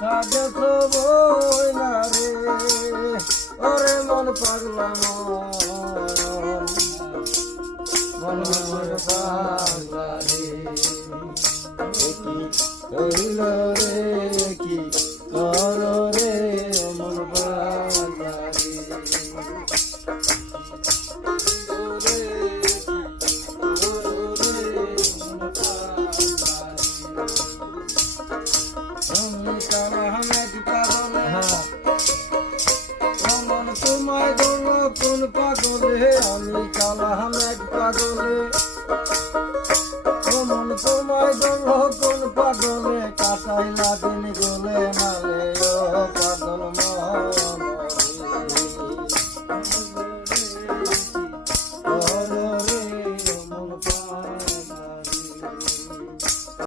কাঁদেছো বই না রে ওরে মন পাগলা মন পাগলা রে কি কইল রে কি কর রে মন পাগলা রে তোমায় গল কোন পাগলে আমি কালাম এক পাগলে মন তোমায় গল